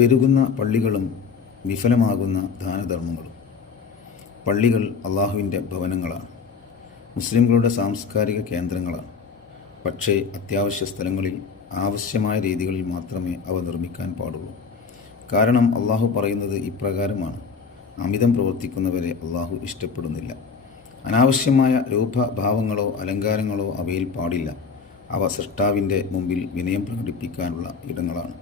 പെരുകുന്ന പള്ളികളും വിഫലമാകുന്ന ദാനധർമ്മങ്ങളും. പള്ളികൾ അള്ളാഹുവിൻ്റെ ഭവനങ്ങളാണ്, മുസ്ലിംകളുടെ സാംസ്കാരിക കേന്ദ്രങ്ങളാണ്. പക്ഷേ അത്യാവശ്യ സ്ഥലങ്ങളിൽ ആവശ്യമായ രീതികളിൽ മാത്രമേ അവ നിർമ്മിക്കാൻ പാടുള്ളൂ. കാരണം അള്ളാഹു പറയുന്നത് ഇപ്രകാരമാണ്: അമിതം പ്രവർത്തിക്കുന്നവരെ അള്ളാഹു ഇഷ്ടപ്പെടുന്നില്ല. അനാവശ്യമായ രൂപഭാവങ്ങളോ അലങ്കാരങ്ങളോ അവയിൽ പാടില്ല. അവ സൃഷ്ടാവിൻ്റെ മുമ്പിൽ വിനയം പ്രകടിപ്പിക്കാനുള്ള ഇടങ്ങളാണ്.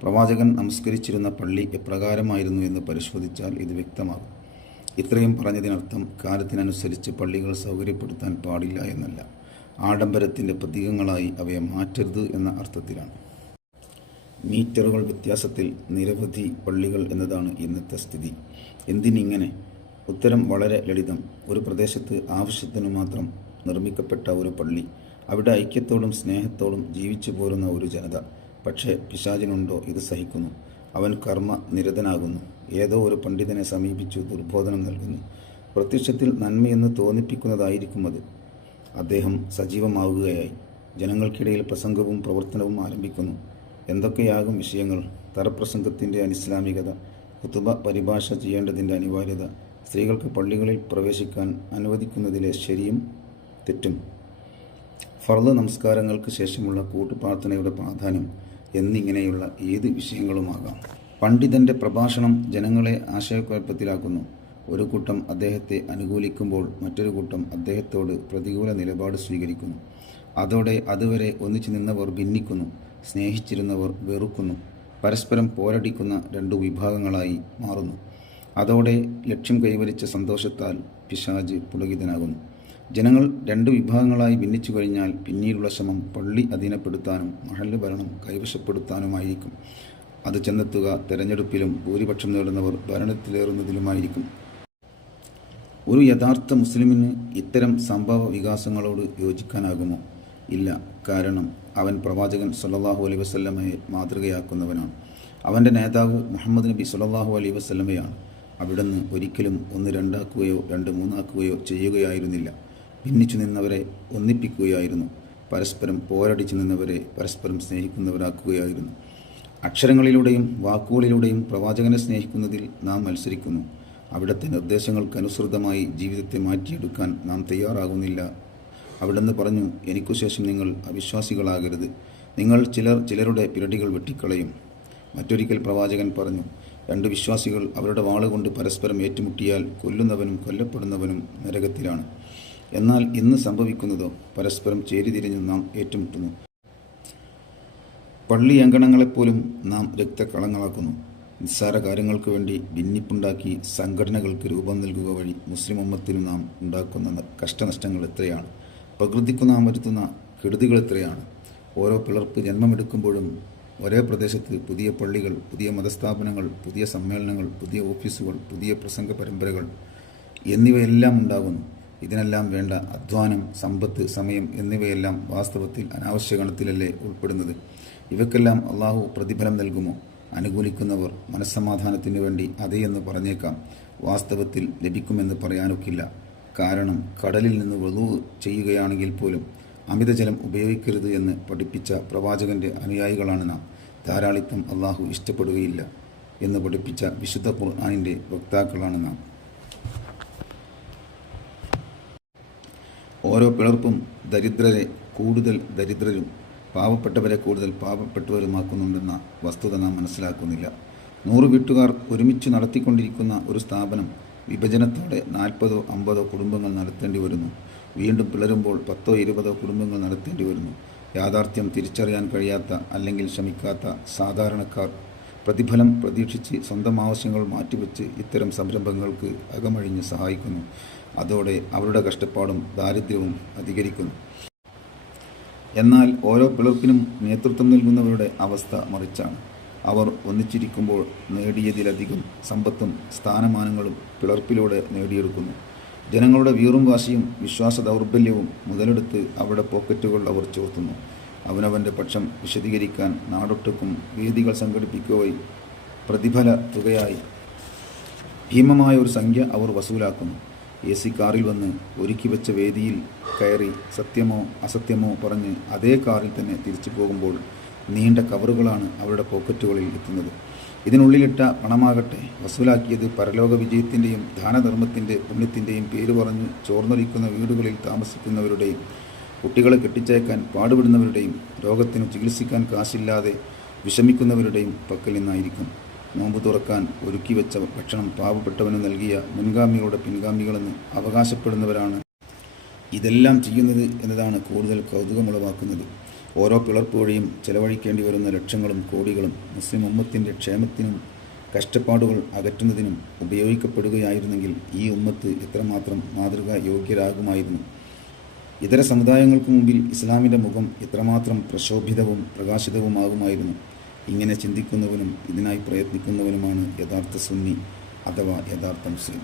പ്രവാചകൻ നമസ്കരിച്ചിരുന്ന പള്ളി എപ്രകാരമായിരുന്നു എന്ന് പരിശോധിച്ചാൽ ഇത് വ്യക്തമാകും. ഇത്രയും പറഞ്ഞതിനർത്ഥം കാലത്തിനനുസരിച്ച് പള്ളികൾ സൗകര്യപ്പെടുത്താൻ പാടില്ല എന്നല്ല, ആഡംബരത്തിൻ്റെ പ്രതീകങ്ങളായി അവയെ മാറ്റരുത് എന്ന അർത്ഥത്തിലാണ്. മീറ്ററുകൾ വ്യത്യാസത്തിൽ നിരവധി പള്ളികൾ എന്നതാണ് ഇന്നത്തെ സ്ഥിതി. എന്തിനിങ്ങനെ? ഉത്തരം വളരെ ലളിതം. ഒരു പ്രദേശത്ത് ആവശ്യത്തിനു മാത്രം നിർമ്മിക്കപ്പെട്ട ഒരു പള്ളി, അവിടെ ഐക്യത്തോടും സ്നേഹത്തോടും ജീവിച്ചു പോരുന്ന ഒരു ജനത. പക്ഷേ പിശാചിനുണ്ടോ ഇത് സഹിക്കുന്നു? അവൻ കർമ്മ നിരതനാകുന്നു. ഏതോ ഒരു പണ്ഡിതനെ സമീപിച്ചു ദുർബോധനം നൽകുന്നു. പ്രത്യക്ഷത്തിൽ നന്മയെന്ന് തോന്നിപ്പിക്കുന്നതായിരിക്കും അത്. അദ്ദേഹം സജീവമാവുകയായി. ജനങ്ങൾക്കിടയിൽ പ്രസംഗവും പ്രവർത്തനവും ആരംഭിക്കുന്നു. എന്തൊക്കെയാകും വിഷയങ്ങൾ? തറപ്രസംഗത്തിൻ്റെ അനിസ്ലാമികത, ഖുതുബ പരിഭാഷ ചെയ്യേണ്ടതിൻ്റെ അനിവാര്യത, സ്ത്രീകൾക്ക് പള്ളികളിൽ പ്രവേശിക്കാൻ അനുവദിക്കുന്നതിലെ ശരിയും തെറ്റും, ഫർള് നമസ്കാരങ്ങൾക്ക് ശേഷമുള്ള കൂട്ടുപ്രാർത്ഥനയുടെ പ്രാധാന്യം എന്നിങ്ങനെയുള്ള ഏത് വിഷയങ്ങളുമാകാം. പണ്ഡിതൻ്റെ പ്രഭാഷണം ജനങ്ങളെ ആശയക്കുഴപ്പത്തിലാക്കുന്നു. ഒരു കൂട്ടം അദ്ദേഹത്തെ അനുകൂലിക്കുമ്പോൾ മറ്റൊരു കൂട്ടം അദ്ദേഹത്തോട് പ്രതികൂല നിലപാട് സ്വീകരിക്കുന്നു. അതോടെ അതുവരെ ഒന്നിച്ചു നിന്നവർ ഭിന്നിക്കുന്നു, സ്നേഹിച്ചിരുന്നവർ വെറുക്കുന്നു, പരസ്പരം പോരടിക്കുന്ന രണ്ടു വിഭാഗങ്ങളായി മാറുന്നു. അതോടെ ലക്ഷ്യം കൈവരിച്ച സന്തോഷത്താൽ പിശാച് പുളകിതനാകുന്നു. ജനങ്ങൾ രണ്ടു വിഭാഗങ്ങളായി ഭിന്നിച്ചു കഴിഞ്ഞാൽ പിന്നീടുള്ള ശ്രമം പള്ളി അധീനപ്പെടുത്താനും മഹല്ല് ഭരണം കൈവശപ്പെടുത്താനുമായിരിക്കും. അത് ചെന്നെത്തുക തെരഞ്ഞെടുപ്പിലും ഭൂരിപക്ഷം നേടുന്നവർ ഭരണത്തിലേറുന്നതിലുമായിരിക്കും. ഒരു യഥാർത്ഥ മുസ്ലിമിന് ഇത്തരം സംഭവ വികാസങ്ങളോട് യോജിക്കാനാകുമോ? ഇല്ല. കാരണം അവൻ പ്രവാചകൻ സല്ലല്ലാഹു അലൈഹി വസല്ലമയെ മാതൃകയാക്കുന്നവനാണ്. അവൻ്റെ നേതാവ് മുഹമ്മദ് നബി സല്ലല്ലാഹു അലൈഹി വസല്ലമയാണ്. അവിടുന്ന് ഒരിക്കലും ഒന്ന് രണ്ടാക്കുകയോ രണ്ട് മൂന്നാക്കുകയോ ചെയ്യുകയായിരുന്നില്ല. ഭിന്നിച്ചു നിന്നവരെ ഒന്നിപ്പിക്കുകയായിരുന്നു. പരസ്പരം പോരടിച്ചു നിന്നവരെ പരസ്പരം സ്നേഹിക്കുന്നവരാക്കുകയായിരുന്നു. അക്ഷരങ്ങളിലൂടെയും വാക്കുകളിലൂടെയും പ്രവാചകനെ സ്നേഹിക്കുന്നതിൽ നാം മത്സരിക്കുന്നു. അവിടുത്തെ നിർദ്ദേശങ്ങൾക്കനുസൃതമായി ജീവിതത്തെ മാറ്റിയെടുക്കാൻ നാം തയ്യാറാകുന്നില്ല. അവിടുന്ന് പറഞ്ഞു: എനിക്കുശേഷം നിങ്ങൾ അവിശ്വാസികളാകരുത്. നിങ്ങൾ ചിലരുടെ പിരടികൾ വെട്ടിക്കളയും. മറ്റൊരിക്കൽ പ്രവാചകൻ പറഞ്ഞു: രണ്ട് വിശ്വാസികൾ അവരുടെ വാളുകൊണ്ട് പരസ്പരം ഏറ്റുമുട്ടിയാൽ കൊല്ലുന്നവനും കൊല്ലപ്പെടുന്നവനും നരകത്തിലാണ്. എന്നാൽ ഇന്ന് സംഭവിക്കുന്നതോ? പരസ്പരം ചേരിതിരിഞ്ഞു നാം ഏറ്റുമുട്ടുന്നു. പള്ളി അങ്കണങ്ങളെപ്പോലും നാം രക്തക്കളങ്ങളാക്കുന്നു. നിസ്സാര കാര്യങ്ങൾക്ക് വേണ്ടി ഭിന്നിപ്പുണ്ടാക്കി സംഘടനകൾക്ക് രൂപം നൽകുക വഴി മുസ്ലിം ഉമ്മത്തിന് നാം ഉണ്ടാക്കുന്ന കഷ്ടനഷ്ടങ്ങൾ എത്രയാണ്! പ്രകൃതിക്കു നാം വരുത്തുന്ന കെടുതികൾ എത്രയാണ്! ഓരോ പിളർപ്പ് ജന്മമെടുക്കുമ്പോഴും ഒരേ പ്രദേശത്ത് പുതിയ പള്ളികൾ, പുതിയ മതസ്ഥാപനങ്ങൾ, പുതിയ സമ്മേളനങ്ങൾ, പുതിയ ഓഫീസുകൾ, പുതിയ പ്രസംഗ പരമ്പരകൾ എന്നിവയെല്ലാം ഉണ്ടാകുന്നു. ഇതിനെല്ലാം വേണ്ട അധ്വാനം, സമ്പത്ത്, സമയം എന്നിവയെല്ലാം വാസ്തവത്തിൽ അനാവശ്യ ഗണത്തിലല്ലേ ഉൾപ്പെടുന്നത്? ഇവയ്ക്കെല്ലാം അള്ളാഹു പ്രതിഫലം നൽകുമോ? അനുകൂലിക്കുന്നവർ മനസ്സമാധാനത്തിനു വേണ്ടി അതേയെന്ന് പറഞ്ഞേക്കാം. വാസ്തവത്തിൽ ലഭിക്കുമെന്ന് പറയാനൊക്കില്ല. കാരണം കടലിൽ നിന്ന് വുളൂ ചെയ്യുകയാണെങ്കിൽ പോലും അമിതജലം ഉപയോഗിക്കരുത് എന്ന് പഠിപ്പിച്ച പ്രവാചകന്റെ അനുയായികളാണ് നാം. ധാരാളിത്തം അള്ളാഹു ഇഷ്ടപ്പെടുകയില്ല എന്ന് പഠിപ്പിച്ച വിശുദ്ധ ഖുർആനിൻ്റെ വക്താക്കളാണ് നാം. ഓരോ പിളർപ്പും ദരിദ്രരെ കൂടുതൽ ദരിദ്രരും പാവപ്പെട്ടവരെ കൂടുതൽ പാവപ്പെട്ടവരുമാക്കുന്നുണ്ടെന്ന വസ്തുത നാം മനസ്സിലാക്കുന്നില്ല. 100 വീട്ടുകാർ ഒരുമിച്ച് നടത്തിക്കൊണ്ടിരിക്കുന്ന ഒരു സ്ഥാപനം വിഭജനത്തോടെ 40 50 കുടുംബങ്ങൾ നടത്തേണ്ടി വരുന്നു. വീണ്ടും പിളരുമ്പോൾ 10 20 കുടുംബങ്ങൾ നടത്തേണ്ടി വരുന്നു. യാഥാർത്ഥ്യം തിരിച്ചറിയാൻ കഴിയാത്ത അല്ലെങ്കിൽ ശ്രമിക്കാത്ത സാധാരണക്കാർ പ്രതിഫലം പ്രതീക്ഷിച്ച് സ്വന്തം ആവശ്യങ്ങൾ മാറ്റിവെച്ച് ഇത്തരം സംരംഭങ്ങൾക്ക് അകമഴിഞ്ഞ് സഹായിക്കുന്നു. അതോടെ അവരുടെ കഷ്ടപ്പാടും ദാരിദ്ര്യവും അധികരിക്കുന്നു. എന്നാൽ ഓരോ പിളർപ്പിനും നേതൃത്വം നൽകുന്നവരുടെ അവസ്ഥ മറിച്ചാണ്. അവർ ഒന്നിച്ചിരിക്കുമ്പോൾ നേടിയതിലധികം സമ്പത്തും സ്ഥാനമാനങ്ങളും പിളർപ്പിലൂടെ നേടിയെടുക്കുന്നു. ജനങ്ങളുടെ വീറും വാശിയും വിശ്വാസ ദൗർബല്യവും മുതലെടുത്ത് അവരുടെ പോക്കറ്റുകൾ അവർ ചോർത്തുന്നു. അവനവൻ്റെ പക്ഷം വിശദീകരിക്കാൻ നാടൊട്ടുക്കും വേദികൾ സംഘടിപ്പിക്കുകയും പ്രതിഫല തുകയായി ഭീമമായ ഒരു സംഖ്യ അവർ വസൂലാക്കുന്നു. AC കാറിൽ വന്ന് ഒരുക്കി വെച്ച വേദിയിൽ കയറി സത്യമോ അസത്യമോ പറഞ്ഞ് അതേ കാറിൽ തന്നെ തിരിച്ചു പോകുമ്പോൾ നീണ്ട കവറുകളാണ് അവരുടെ പോക്കറ്റുകളിൽ എത്തുന്നത്. ഇതിനുള്ളിലിട്ട പണമാകട്ടെ വസൂലാക്കിയത് പരലോക വിജയത്തിൻ്റെയും ദാനധർമ്മത്തിൻ്റെ പുണ്യത്തിൻ്റെയും പേര് പറഞ്ഞു ചോർന്നൊലിക്കുന്ന വീടുകളിൽ താമസിക്കുന്നവരുടെയും കുട്ടികളെ കെട്ടിച്ചയക്കാൻ പാടുപെടുന്നവരുടെയും രോഗത്തിന് ചികിത്സിക്കാൻ കാശില്ലാതെ വിഷമിക്കുന്നവരുടെയും പക്കൽ നിന്നായിരിക്കും. നോമ്പ് തുറക്കാൻ ഒരുക്കി വെച്ച ഭക്ഷണം പാവപ്പെട്ടവന് നൽകിയ മുൻഗാമികളുടെ പിൻഗാമികളെന്ന് അവകാശപ്പെടുന്നവരാണ് ഇതെല്ലാം ചെയ്യുന്നത് എന്നതാണ് കൂടുതൽ കൗതുകമുളവാക്കുന്നത്. ഓരോ പിളർപ്പ് വഴിയും ചെലവഴിക്കേണ്ടി വരുന്ന ലക്ഷങ്ങളും കോടികളും മുസ്ലിം ഉമ്മത്തിൻ്റെ ക്ഷേമത്തിനും കഷ്ടപ്പാടുകൾ അകറ്റുന്നതിനും ഉപയോഗിക്കപ്പെടുകയായിരുന്നെങ്കിൽ ഈ ഉമ്മത്ത് എത്രമാത്രം മാതൃകാ യോഗ്യരാകുമായിരുന്നു. ഇതര സമുദായങ്ങൾക്ക് മുമ്പിൽ ഇസ്ലാമിൻ്റെ മുഖം എത്രമാത്രം പ്രശോഭിതവും പ്രകാശിതവുമാകുമായിരുന്നു. ഇങ്ങനെ ചിന്തിക്കുന്നവനും ഇതിനായി പ്രയത്നിക്കുന്നവനുമാണ് യഥാർത്ഥ സുന്നി അഥവാ യഥാർത്ഥ മുസ്ലിം.